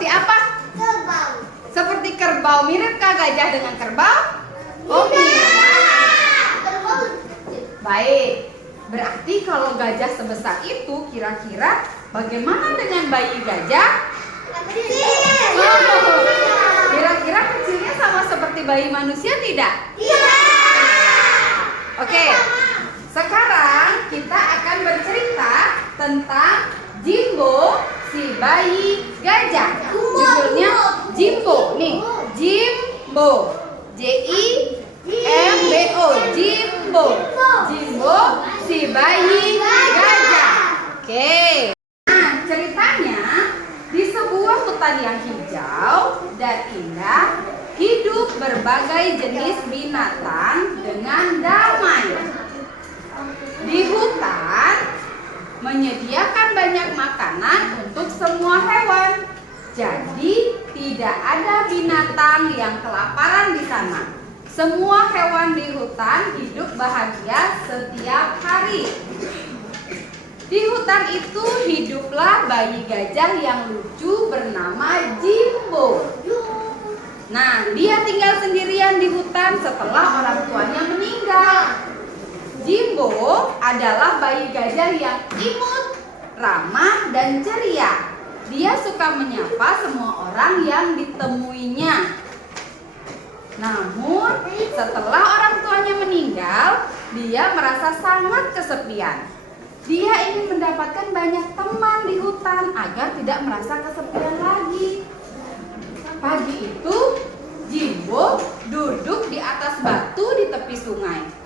seperti apa? Kerbau. Seperti kerbau. Miripkah gajah dengan kerbau? Oh, baik. Berarti kalau gajah sebesar itu, kira-kira bagaimana dengan bayi gajah? Oh, kira-kira kecilnya sama seperti bayi manusia tidak? Iya. Oke, sekarang kita akan bercerita tentang Jimbo, si bayi gajah. Judulnya Jimbo. Nih, Jimbo. Jimbo. Jimbo. Jimbo, si bayi gajah. Oke. Nah, ceritanya di sebuah hutan yang hijau dan indah, hidup berbagai jenis binatang dengan damai. Di hutan menyediakan banyak makanan untuk semua hewan. Jadi tidak ada binatang yang kelaparan di sana. Semua hewan di hutan hidup bahagia setiap hari. Di hutan itu hiduplah bayi gajah yang lucu bernama Jimbo. Nah, dia tinggal sendirian di hutan setelah orang tuanya meninggal. Jimbo adalah bayi gajah yang imut, ramah, dan ceria. Dia suka menyapa semua orang yang ditemuinya. Namun, setelah orang tuanya meninggal, dia merasa sangat kesepian. Dia ingin mendapatkan banyak teman di hutan agar tidak merasa kesepian lagi. Pagi itu, Jimbo duduk di atas batu di tepi sungai.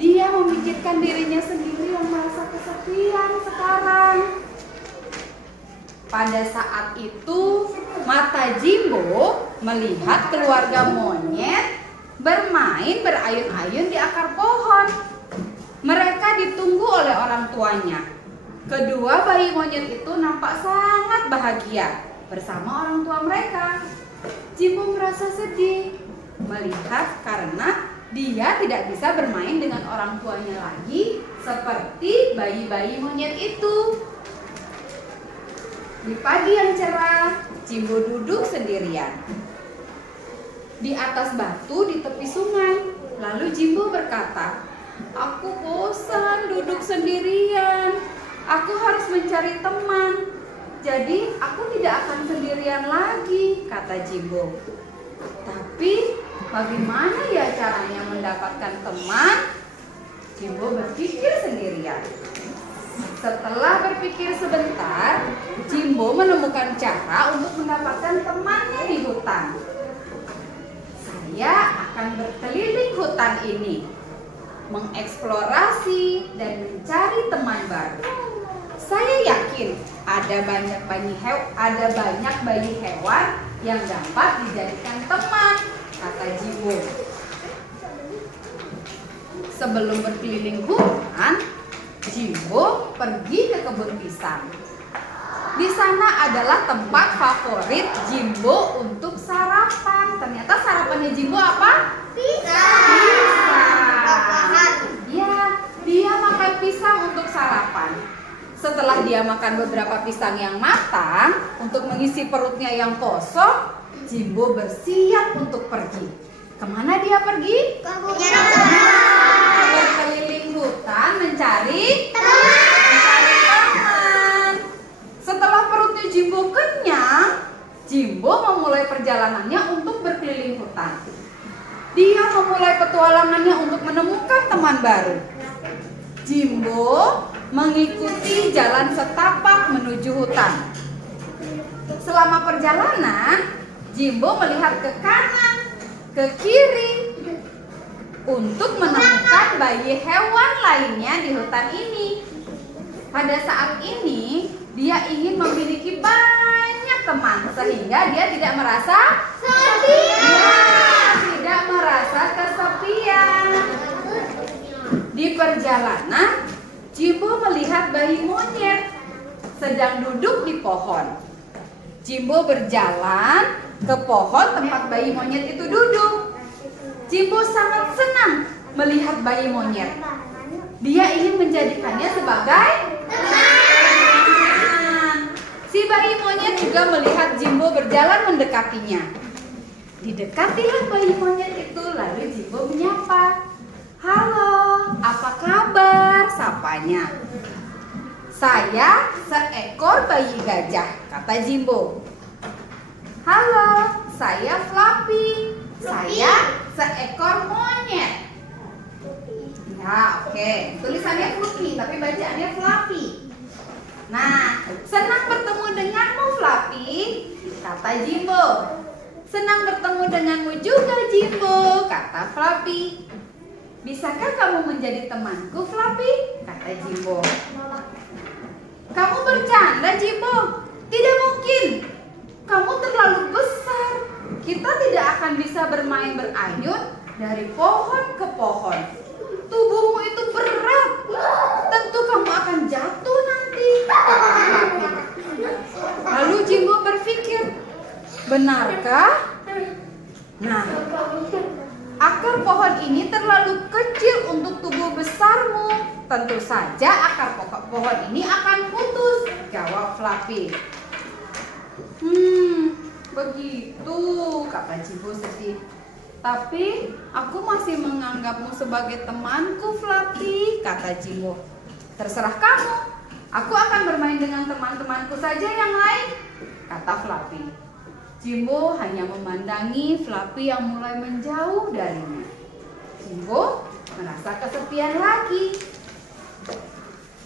Dia memikirkan dirinya sendiri yang merasa kesepian sekarang. Pada saat itu, mata Jimbo melihat keluarga monyet bermain berayun-ayun di akar pohon. Mereka ditunggu oleh orang tuanya. Kedua bayi monyet itu nampak sangat bahagia bersama orang tua mereka. Jimbo merasa sedih melihat karena dia tidak bisa bermain dengan orang tuanya lagi seperti bayi-bayi monyet itu. Di pagi yang cerah, Jimbo duduk sendirian di atas batu di tepi sungai. Lalu Jimbo berkata, "Aku bosan duduk sendirian. Aku harus mencari teman. Jadi aku tidak akan sendirian lagi," kata Jimbo. Tapi bagaimana ya caranya mendapatkan teman? Jimbo berpikir sendirian. Setelah berpikir sebentar, Jimbo menemukan cara untuk mendapatkan temannya di hutan. Saya akan berkeliling hutan ini, mengeksplorasi dan mencari teman baru. Saya yakin ada banyak bayi hewan yang dapat dijadikan teman, kata Jimbo. Sebelum berkeliling hutan, Jimbo pergi ke kebun pisang. Di sana adalah tempat favorit Jimbo untuk sarapan. Ternyata sarapannya Jimbo apa? Pisang. Ya, dia makan pisang untuk sarapan. Setelah dia makan beberapa pisang yang matang untuk mengisi perutnya yang kosong, Jimbo bersiap untuk pergi. Kemana dia pergi? Berkeliling hutan mencari teman. Setelah perutnya Jimbo kenyang, Jimbo memulai perjalanannya untuk berkeliling hutan. Dia memulai petualangannya untuk menemukan teman baru. Jimbo mengikuti jalan setapak menuju hutan. Selama perjalanan, Jimbo melihat ke kanan, ke kiri untuk menemukan bayi hewan lainnya di hutan ini. Pada saat ini, dia ingin memiliki banyak teman sehingga dia tidak merasa tidak merasa kesepian. Di perjalanan, Jimbo melihat bayi monyet sedang duduk di pohon. Jimbo berjalan ke pohon tempat bayi monyet itu duduk. Jimbo sangat senang melihat bayi monyet. Dia ingin menjadikannya sebagai teman. Si bayi monyet juga melihat Jimbo berjalan mendekatinya. Didekatilah bayi monyet itu, lalu Jimbo menyapa. "Halo, apa kabar?" sapanya. "Saya seekor bayi gajah," kata Jimbo. "Halo, saya Fluffy. Saya seekor monyet." Ya, oke. Tulisannya Fluffy, tapi bacaannya Fluffy. Nah, "Senang bertemu denganmu, Fluffy," kata Jimbo. "Senang bertemu denganmu juga, Jimbo," kata Fluffy. "Bisakah kamu menjadi temanku, Fluffy?" kata Jimbo. "Kamu bercanda, Jimbo? Tidak mungkin. Kamu terlalu besar. Kita tidak akan bisa bermain berayun dari pohon ke pohon. Tubuhmu itu berat. Tentu kamu akan jatuh nanti," kata Fluffy. Lalu Jimbo berpikir, "Benarkah? Nah, akar pohon ini terlalu kecil untuk tubuh besarmu. Tentu saja akar pohon ini akan putus," jawab Fluffy. Begitu," kata Jimbo sedih. "Tapi aku masih menganggapmu sebagai temanku, Fluffy," kata Jimbo. "Terserah kamu. Aku akan bermain dengan teman-temanku saja yang lain," kata Fluffy. Jimbo hanya memandangi Fluffy yang mulai menjauh darinya. Jimbo merasa kesepian lagi.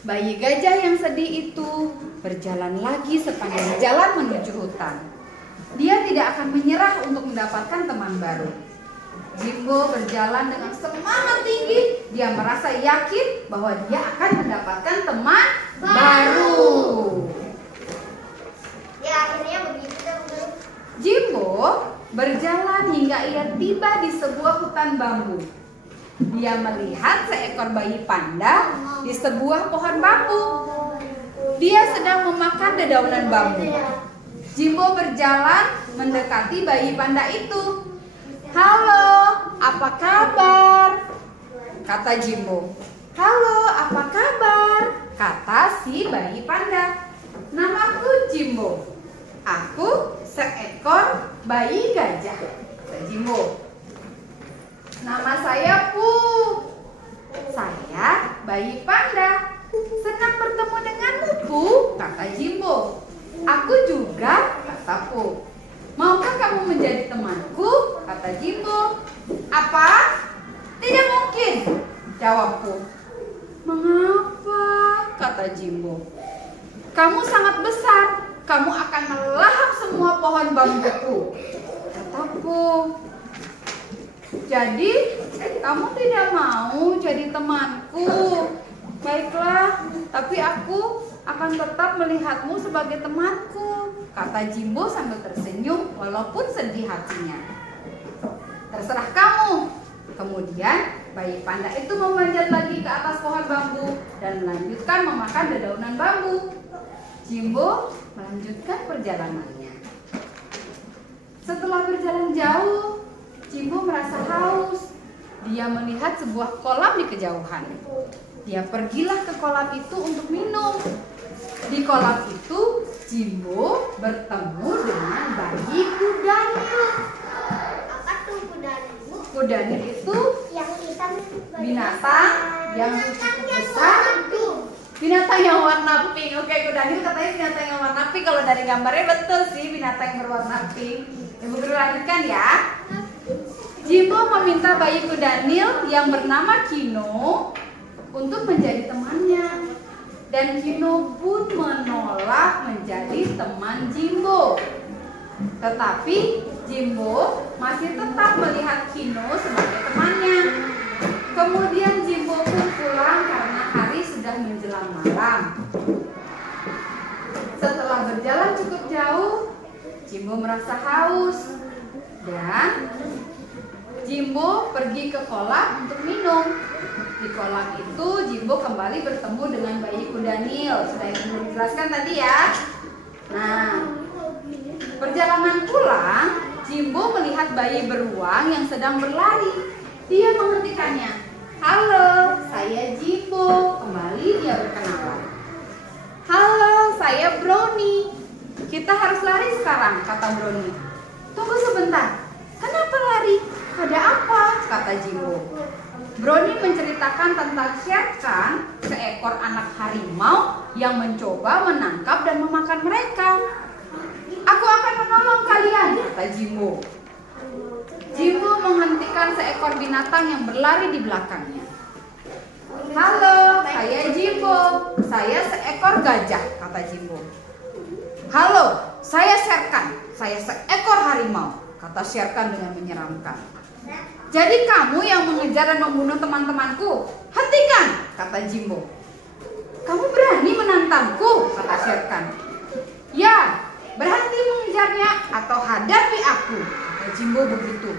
Bayi gajah yang sedih itu berjalan lagi sepanjang jalan menuju hutan. Dia tidak akan menyerah untuk mendapatkan teman baru. Jimbo berjalan dengan semangat tinggi. Dia merasa yakin bahwa dia akan mendapatkan teman baru. Ya, akhirnya begitu. Jimbo berjalan hingga ia tiba di sebuah hutan bambu. Dia melihat seekor bayi panda di sebuah pohon bambu. Dia sedang memakan dedaunan bambu. Jimbo berjalan mendekati bayi panda itu. "Halo, apa kabar?" kata Jimbo. "Halo, apa kabar?" kata si bayi panda. "Namaku Jimbo. Aku seekor bayi gajah," kata Jimbo. "Nama saya Pu. Saya bayi panda. Senang bertemu denganmu, Pu," kata Jimbo. "Aku juga," kata Pu. "Maukah kamu menjadi temanku?" kata Jimbo. "Apa? Tidak mungkin," jawab Pu. "Mengapa?" kata Jimbo. "Kamu sangat besar. Kamu akan melahap semua pohon bambuku," kata Pu. "Jadi kamu tidak mau jadi temanku? Baiklah, tapi aku akan tetap melihatmu sebagai temanku," kata Jimbo sambil tersenyum walaupun sedih hatinya. "Terserah kamu." Kemudian bayi panda itu memanjat lagi ke atas pohon bambu dan melanjutkan memakan dedaunan bambu. Jimbo melanjutkan perjalanannya. Setelah berjalan jauh, Jimbo merasa haus. Dia melihat sebuah kolam di kejauhan. Dia pergilah ke kolam itu untuk minum. Di kolam itu, Jimbo bertemu dengan bayi kudanil. Apa tuh kudanil? Kudanil itu Yang hitam binatang yang cukup besar. Binatang yang warna pink. Oke, kudanil katanya binatang yang warna pink. Kalau dari gambarnya betul sih binatang yang berwarna pink. Ibu guru lanjutkan ya. Jimbo meminta bayi kudanil yang bernama Kino untuk menjadi temannya. Dan Kino pun menolak menjadi teman Jimbo. Tetapi Jimbo masih tetap melihat Kino sebagai temannya. Kemudian Jimbo pun pulang karena hari sudah menjelang malam. Setelah berjalan cukup jauh, Jimbo merasa haus. Dan Jimbo pergi ke kolam untuk minum. Di kolam itu Jimbo kembali bertemu dengan bayi kudanil. Sudah Ibu jelaskan tadi ya. Nah, perjalanan pulang, Jimbo melihat bayi beruang yang sedang berlari. Dia menghentikannya. "Halo, saya Jimbo." Kembali dia berkenalan. "Halo, saya Brownie. Kita harus lari sekarang, kata Brownie. Tunggu sebentar. Kenapa lari? Ada apa? Kata Jimbo. Brownie menceritakan tentang Shere Khan, seekor anak harimau yang mencoba menangkap dan memakan mereka. Aku akan menolong kalian, kata Jimbo. Jimbo menghentikan seekor binatang yang berlari di belakangnya. Halo, saya Jimbo. Saya seekor gajah, kata Jimbo. Halo, saya Shere Khan. Saya seekor harimau, kata Shere Khan dengan menyeramkan. Jadi kamu yang mengejar dan membunuh teman-temanku? Hentikan, kata Jimbo. Kamu berani menantangku, kata Shere Khan. Ya, berhenti mengejarnya atau hadapi aku, kata Jimbo begitu.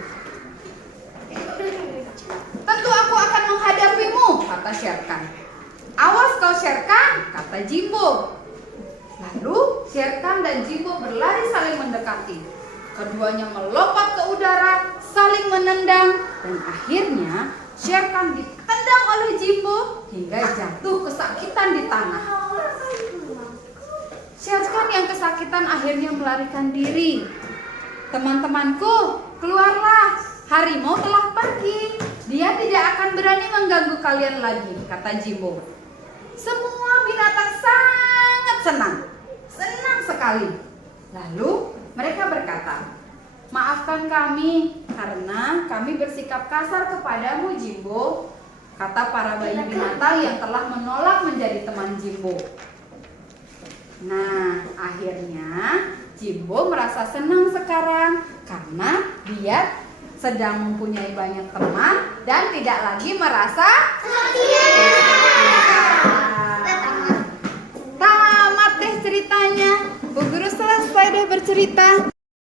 Tentu aku akan menghadapimu, kata Shere Khan. Awas kau Shere Khan, kata Jimbo. Lalu Shere Khan dan Jimbo berlari saling mendekati. Keduanya melompat ke udara, saling menendang, dan akhirnya Shere Khan ditendang oleh Jimbo hingga jatuh kesakitan di tanah. Shere Khan yang kesakitan akhirnya melarikan diri. Teman-temanku, keluarlah. Harimau telah pergi. Dia tidak akan berani mengganggu kalian lagi, kata Jimbo. Semua binatang sangat senang sekali. Lalu mereka berkata, maafkan kami karena kami bersikap kasar kepadamu, Jimbo, kata para bayi binatang yang telah menolak menjadi teman Jimbo. Nah, akhirnya Jimbo merasa senang sekarang karena dia sedang mempunyai banyak teman dan tidak lagi merasa tamat deh ceritanya. Bu Guru selesai deh bercerita.